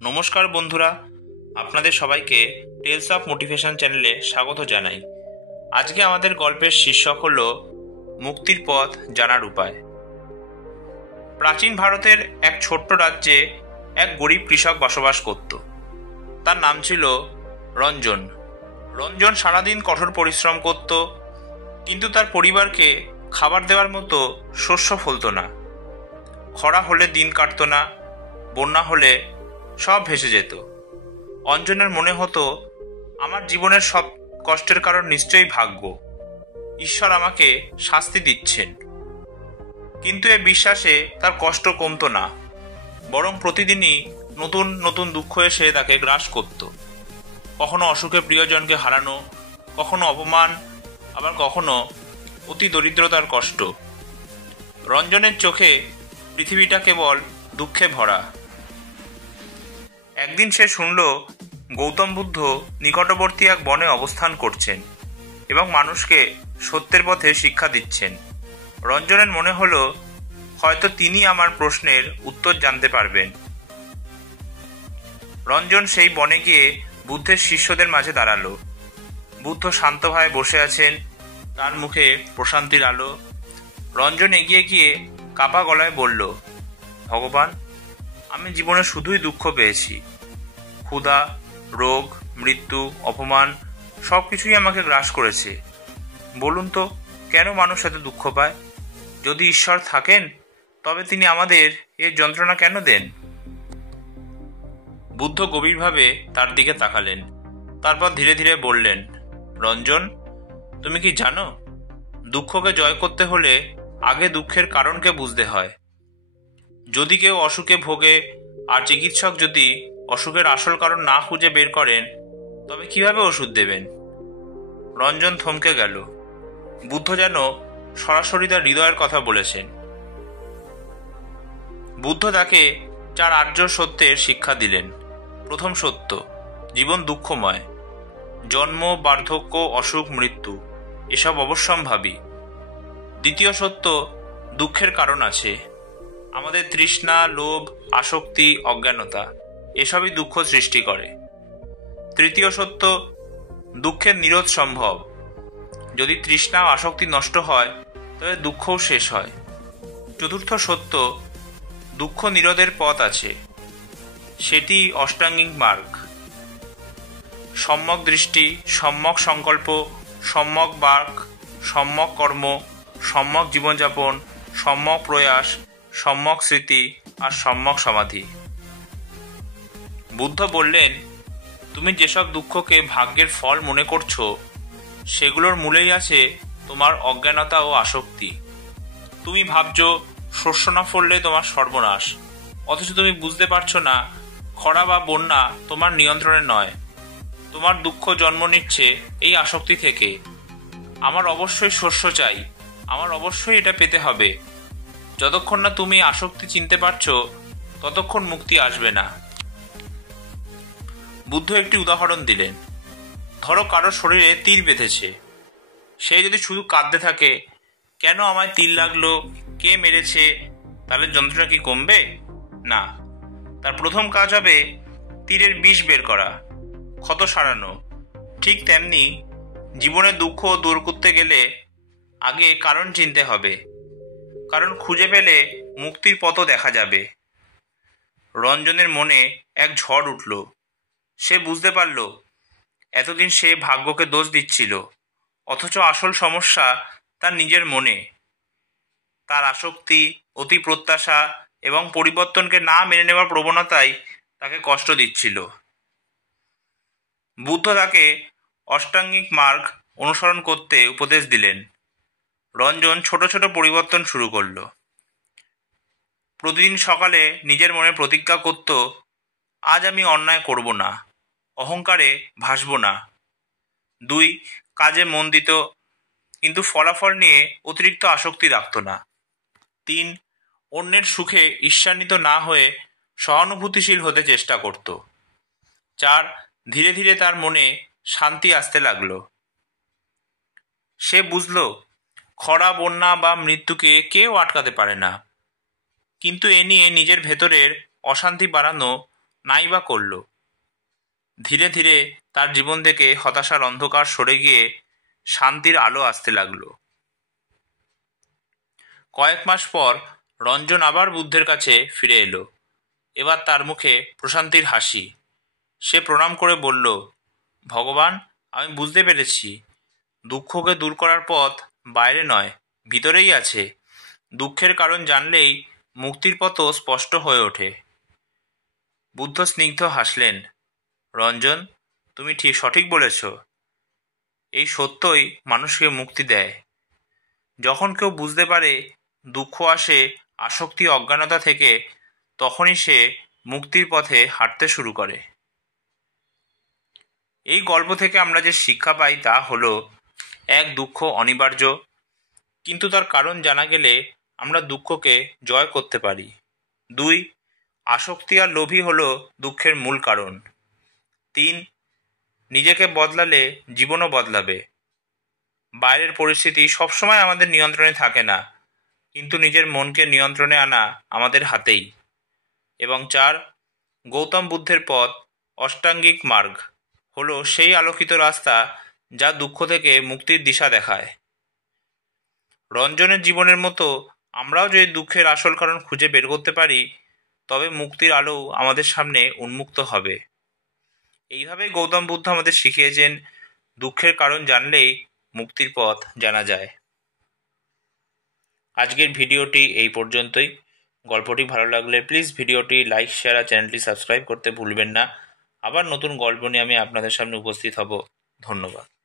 নমস্কার বন্ধুরা, আপনাদের সবাইকে টেলস অফ মোটিভেশন চ্যানেলে স্বাগত জানাই। আজকে আমাদের গল্পের শীর্ষক হল মুক্তির পথ জানার উপায়। প্রাচীন ভারতের এক ছোট্ট রাজ্যে এক গরিব কৃষক বসবাস করত। তার নাম ছিল রঞ্জন। রঞ্জন সারাদিন কঠোর পরিশ্রম করত, কিন্তু তার পরিবারকে খাবার দেওয়ার মতো শস্য ফলত না। খরা হলে দিন কাটত না, বন্যা হলে সব ভেসে যেত। অঞ্জনের মনে হতো, আমার জীবনের সব কষ্টের কারণ নিশ্চয়ই ভাগ্য, ঈশ্বর আমাকে শাস্তি দিচ্ছেন। কিন্তু এ বিশ্বাসে তার কষ্ট কমতো না, বরং প্রতিদিনই নতুন নতুন দুঃখ এসে তাকে গ্রাস করত। কখনো অসুখে প্রিয়জনকে হারানো, কখনো অপমান, আবার কখনো অতি দরিদ্রতার কষ্ট। রঞ্জনের চোখে পৃথিবীটা কেবল দুঃখে ভরা। একদিন সে শুনল গৌতম বুদ্ধ নিকটবর্তী এক বনে অবস্থান করছেন এবং মানুষকে সত্যের পথে শিক্ষা দিচ্ছেন। রঞ্জনের মনে হলো, হয়তো তিনি আমার প্রশ্নের উত্তর জানতে পারবেন। রঞ্জন সেই বনে গিয়ে বুদ্ধের শিষ্যদের মাঝে দাঁড়ালো। বুদ্ধ শান্তভাবে বসে আছেন, তার মুখে প্রশান্তির আলো। রঞ্জন এগিয়ে গিয়ে কাপা গলায় বলল, ভগবান, আমি জীবনে শুধুই দুঃখ পেয়েছি। ক্ষুধা, রোগ, মৃত্যু, অপমান সবকিছুই আমাকে গ্রাস করেছে। বলুন তো, কেন মানুষ এত দুঃখ পায়? যদি ঈশ্বর থাকেন, তবে তিনি আমাদের এই যন্ত্রণা কেন দেন? বুদ্ধ গভীরভাবে তার দিকে তাকালেন, তারপর ধীরে ধীরে বললেন, রঞ্জন, তুমি কি জানো, দুঃখকে জয় করতে হলে আগে দুঃখের কারণকে বুঝতে হয়। যদি কেউ অসুখে ভোগে আর চিকিৎসক যদি অসুখের আসল কারণ না খুঁজে বের করেন, তবে কিভাবে ওষুধ দেবেন? রঞ্জন থমকে গেল। বুদ্ধ যেন সরাসরি তার হৃদয়ের কথা বলেছেন। বুদ্ধ তাকে 4 আর্য সত্যের শিক্ষা দিলেন। প্রথম সত্য, জীবন দুঃখময়। জন্ম, বার্ধক্য, অসুখ, মৃত্যু এসব অবশ্যম্ভাবী। দ্বিতীয় সত্য, দুঃখের কারণ আছে। আমাদের তৃষ্ণা, লোভ, আসক্তি, অজ্ঞানতা এসবই দুঃখ সৃষ্টি করে। তৃতীয় সত্য, দুঃখের নিরোধ সম্ভব। যদি তৃষ্ণা ও আসক্তি নষ্ট হয়, তবে দুঃখও শেষ হয়। চতুর্থ সত্য, দুঃখ নিরোধের পথ আছে। সেটি অষ্টাঙ্গিক মার্গ। সম্যক দৃষ্টি, সম্যক সংকল্প, সম্যক বাক, সম্যক কর্ম, সম্যক জীবনযাপন, সম্যক প্রয়াস, সম্যক স্মৃতি আর সম্যক সমাধি। বুদ্ধ বললেন, তুমি যেসব দুঃখকে ভাগ্যের ফল মনে করছো, সেগুলোর মূলেই আছে তোমার অজ্ঞানতা ও আসক্তি। তুমি ভাবছো শস্য না ফললে তোমার সর্বনাশ, অথচ তুমি বুঝতে পারছো না খরা বা বন্যা তোমার নিয়ন্ত্রণে নয়। তোমার দুঃখ জন্ম নিচ্ছে এই আসক্তি থেকে। আমার অবশ্যই শস্য চাই, আমার অবশ্যই এটা পেতে হবে। যতক্ষণ না তুমি আসক্তি চিনতে পারছো, ততক্ষণ মুক্তি আসবে না। বুদ্ধ একটি উদাহরণ দিলেন। ধরো কারো শরীরে তীর বেঁধেছে। সে যদি শুধু কাঁদতে থাকে, কেন আমায় তীর লাগলো, কে মেরেছে, তাহলে যন্ত্রণা কি কমবে? না। তার প্রথম কাজ হবে তীরের বিষ বের করা, ক্ষত সারানো। ঠিক তেমনি জীবনে দুঃখ দূর করতে গেলে আগে কারণ চিনতে হবে। কারণ খুঁজে পেলে মুক্তির পথও দেখা যাবে। রঞ্জনের মনে এক ঝড় উঠল। সে বুঝতে পারল, এতদিন সে ভাগ্যকে দোষ দিচ্ছিল, অথচ আসল সমস্যা তার নিজের মনে। তার আসক্তি, অতি প্রত্যাশা এবং পরিবর্তনকে না মেনে নেওয়ার প্রবণতাই তাকে কষ্ট দিচ্ছিল। বুদ্ধ তাকে অষ্টাঙ্গিক মার্গ অনুসরণ করতে উপদেশ দিলেন। রঞ্জন ছোট ছোট পরিবর্তন শুরু করল। প্রতিদিন সকালে নিজের মনে প্রতিজ্ঞা করত, আজ আমি অন্যায় করব না, অহংকারে ভাসব না। 2, কাজে মন দিত, কিন্তু ফলাফল নিয়ে অতিরিক্ত আসক্তি রাখত না। 3, অন্যের সুখে ঈর্ষান্বিত না হয়ে সহানুভূতিশীল হতে চেষ্টা করত। 4, ধীরে ধীরে তার মনে শান্তি আসতে লাগলো। সে বুঝল, খরা, বন্যা বা মৃত্যুকে কেউ আটকাতে পারে না, কিন্তু এ নিয়ে নিজের ভেতরের অশান্তি বাড়ানো নাই বা করল। ধীরে ধীরে তার জীবন থেকে হতাশার অন্ধকার সরে গিয়ে শান্তির আলো আসতে লাগলো। কয়েক মাস পর রঞ্জন আবার বুদ্ধের কাছে ফিরে এলো। এবার তার মুখে প্রশান্তির হাসি। সে প্রণাম করে বলল, ভগবান, আমি বুঝতে পেরেছি দুঃখকে দূর করার পথ বাইরে নয়, ভিতরেই আছে। দুঃখের কারণ জানলেই মুক্তির পথও স্পষ্ট হয়ে ওঠে। বুদ্ধ স্নিগ্ধ হাসলেন। রঞ্জন, তুমি সঠিক বলেছ। এই সত্যই মানুষকে মুক্তি দেয়। যখন কেউ বুঝতে পারে দুঃখ আসে আসক্তি অজ্ঞানতা থেকে, তখনই সে মুক্তির পথে হাঁটতে শুরু করে। এই গল্প থেকে আমরা যে শিক্ষা পাই তা হলো, এক, দুঃখ অনিবার্য, কিন্তু তার কারণ জানা গেলে আমরা দুঃখকে জয় করতে পারি। 2, আসক্তি আর লোভই হলো দুঃখের মূল কারণ। 3, নিজেকে বদলালে জীবনও বদলাবে। বাইরের পরিস্থিতি সবসময় আমাদের নিয়ন্ত্রণে থাকে না, কিন্তু নিজের মনকে নিয়ন্ত্রণে আনা আমাদের হাতেই। এবং 4, গৌতম বুদ্ধের পথ, অষ্টাঙ্গিক মার্গ, হলো সেই আলোকিত রাস্তা যা দুঃখ থেকে মুক্তির দিশা দেখায়। রঞ্জনের জীবনের মতো আমরাও যদি দুঃখের আসল কারণ খুঁজে বের করতে পারি, তবে মুক্তির আলো আমাদের সামনে উন্মুক্ত হবে। এইভাবেই গৌতম বুদ্ধ আমাদের শিখিয়েছেন, দুঃখের কারণ জানলেই মুক্তির পথ জানা যায়। আজকের ভিডিওটি এই পর্যন্তই। গল্পটি ভালো লাগলে প্লিজ ভিডিওটি লাইক, শেয়ার আর চ্যানেলটি সাবস্ক্রাইব করতে ভুলবেন না। আবার নতুন গল্প নিয়ে আমি আপনাদের সামনে উপস্থিত হব। ধন্যবাদ।